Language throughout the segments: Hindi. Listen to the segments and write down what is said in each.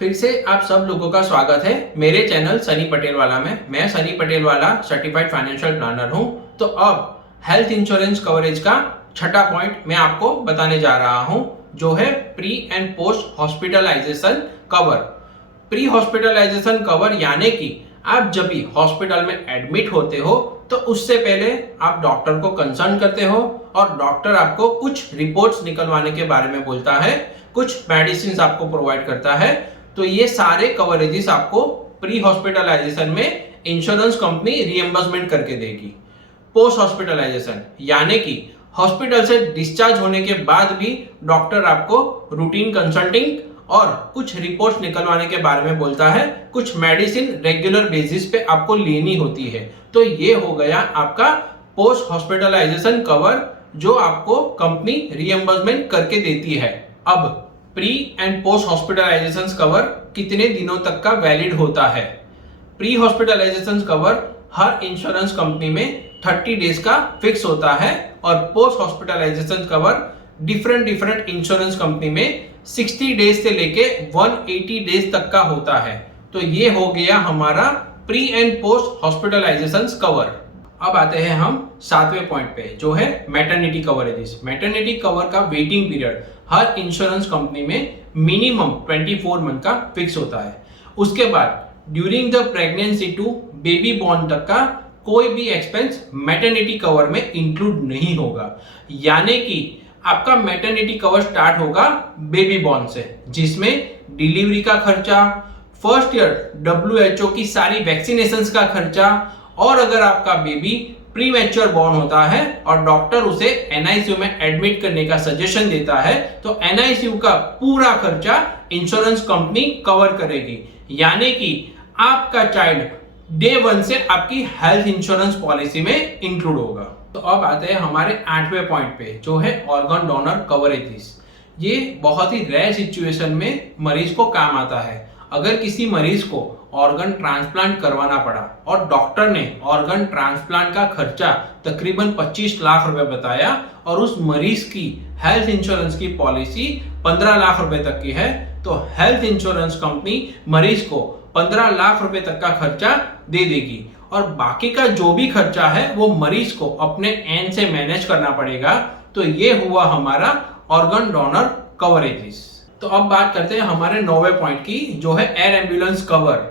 फिर से आप सब लोगों का स्वागत है मेरे चैनल सनी पटेल वाला में। मैं सनी पटेल वाला सर्टिफाइड फाइनेंशियल प्लानर हूं। तो अब हेल्थ इंश्योरेंस कवरेज का छठा पॉइंट मैं आपको बताने जा रहा हूं, जो है pre and post hospitalisation cover. Pre hospitalisation cover यानी कि आप जब भी हॉस्पिटल में एडमिट होते हो तो उससे पहले आप डॉक्टर को कंसल्ट करते हो और डॉक्टर आपको कुछ रिपोर्ट्स निकलवाने के बारे में बोलता है, कुछ मेडिसिन आपको प्रोवाइड करता है। तो ये सारे कवरेजेस आपको प्री हॉस्पिटलाइजेशन में इंश्योरेंस कंपनी रीएम्बर्समेंट करके देगी। पोस्ट हॉस्पिटलाइजेशन यानी कि हॉस्पिटल से डिस्चार्ज होने के बाद भी डॉक्टर आपको रूटीन कंसल्टिंग और कुछ रिपोर्ट्स निकलवाने के बारे में बोलता है, कुछ मेडिसिन रेगुलर बेसिस पे आपको लेनी होती है। तो ये हो गया आपका पोस्ट हॉस्पिटलाइजेशन कवर, जो आपको कंपनी रीएम्बर्समेंट करके देती है। अब pre and post hospitalisation cover कितने दिनों तक का वैलिड होता है? प्री हॉस्पिटलाइजेशन कवर हर इंश्योरेंस कंपनी में 30 डेज का फिक्स होता है और post hospitalisation cover different insurance company में 60 डेज से लेके 180 डेज तक का होता है। तो ये हो गया हमारा pre and post hospitalisation cover. अब आते हैं हम सातवें पॉइंट पे, जो है मैटरनिटी कवरेजेस। मैटरनिटी कवर का वेटिंग पीरियड हर इंश्योरेंस कंपनी में मिनिमम 24 मंथ का फिक्स होता है। उसके बाद during the pregnancy to baby born तक का कोई भी एक्सपेंस मैटरनिटी कवर में इंक्लूड नहीं होगा। यानी कि आपका मैटरनिटी कवर स्टार्ट होगा बेबी बॉर्न से, जिसमें डिलीवरी का खर्चा, फर्स्ट ईयर WHO की सारी वैक्सीनेशन का खर्चा, और अगर आपका बेबी प्रीमैच्योर बॉर्न होता है और डॉक्टर उसे NICU में एडमिट करने का सजेशन देता है, तो NICU का पूरा खर्चा इंश्योरेंस कंपनी कवर करेगी। यानी कि आपका चाइल्ड डे 1 से आपकी हेल्थ इंश्योरेंस पॉलिसी में इंक्लूड होगा। तो अब आते हैं हमारे 8वें पॉइंट पे, जो है ऑर्गन डोनर कवरेजेस। ये बहुत ही रेयर सिचुएशन में मरीज को काम आता है। अगर किसी मरीज को ऑर्गन ट्रांसप्लांट करवाना पड़ा और डॉक्टर ने ऑर्गन ट्रांसप्लांट का खर्चा तकरीबन 25 लाख रुपए बताया और उस मरीज की हेल्थ इंश्योरेंस की पॉलिसी 15 लाख रुपए तक की है, तो हेल्थ इंश्योरेंस कंपनी मरीज को 15 लाख रुपए तक का खर्चा दे देगी और बाकी का जो भी खर्चा है वो मरीज को अपने एंड से मैनेज करना पड़ेगा। तो ये हुआ हमारा ऑर्गन डोनर कवरेजेस। तो अब बात करते हैं हमारे 9वें पॉइंट की, जो है air ambulance cover.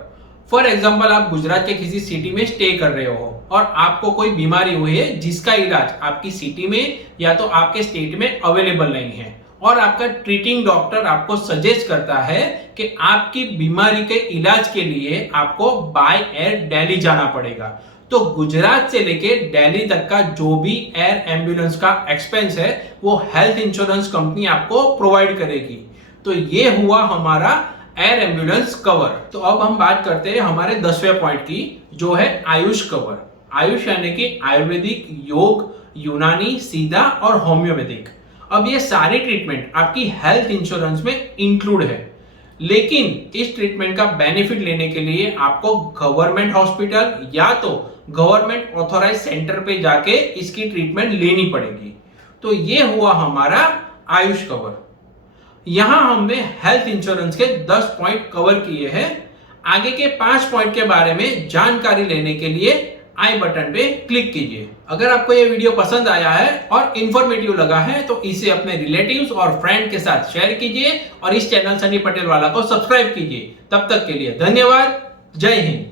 For example, आप गुजरात के किसी सिटी में स्टे कर रहे हो और आपको कोई बीमारी हुई है जिसका इलाज आपकी सिटी में या तो आपके स्टेट में अवेलेबल नहीं है और आपका ट्रीटिंग डॉक्टर आपको सजेस्ट करता है कि आपकी बीमारी के इलाज के लिए आपको बाय एयर दिल्ली जाना पड़ेगा। तो गुजरात से लेके दिल्ली तक का जो भी एयर एम्बुलेंस का एक्सपेंस है वो हेल्थ इंश्योरेंस कंपनी आपको प्रोवाइड करेगी। तो ये हुआ हमारा एयर एम्बुलेंस कवर। तो अब हम बात करते हैं हमारे 10वें पॉइंट की, जो है आयुष कवर। आयुष यानी कि आयुर्वेदिक, योग, यूनानी, सीधा और होम्योपैथिक। अब ये सारी ट्रीटमेंट आपकी हेल्थ इंश्योरेंस में इंक्लूड है, लेकिन इस ट्रीटमेंट का बेनिफिट लेने के लिए आपको गवर्नमेंट हॉस्पिटल या तो गवर्नमेंट ऑथोराइज सेंटर पे जाके इसकी ट्रीटमेंट लेनी पड़ेगी। तो ये हुआ हमारा आयुष कवर। यहां हमने हेल्थ इंश्योरेंस के 10 पॉइंट कवर किए हैं। आगे के 5 पॉइंट के बारे में जानकारी लेने के लिए आई बटन पे क्लिक कीजिए। अगर आपको ये वीडियो पसंद आया है और इंफॉर्मेटिव लगा है तो इसे अपने रिलेटिव्स और फ्रेंड के साथ शेयर कीजिए और इस चैनल सनी पटेल वाला को सब्सक्राइब कीजिए। तब तक के लिए धन्यवाद। जय हिंद।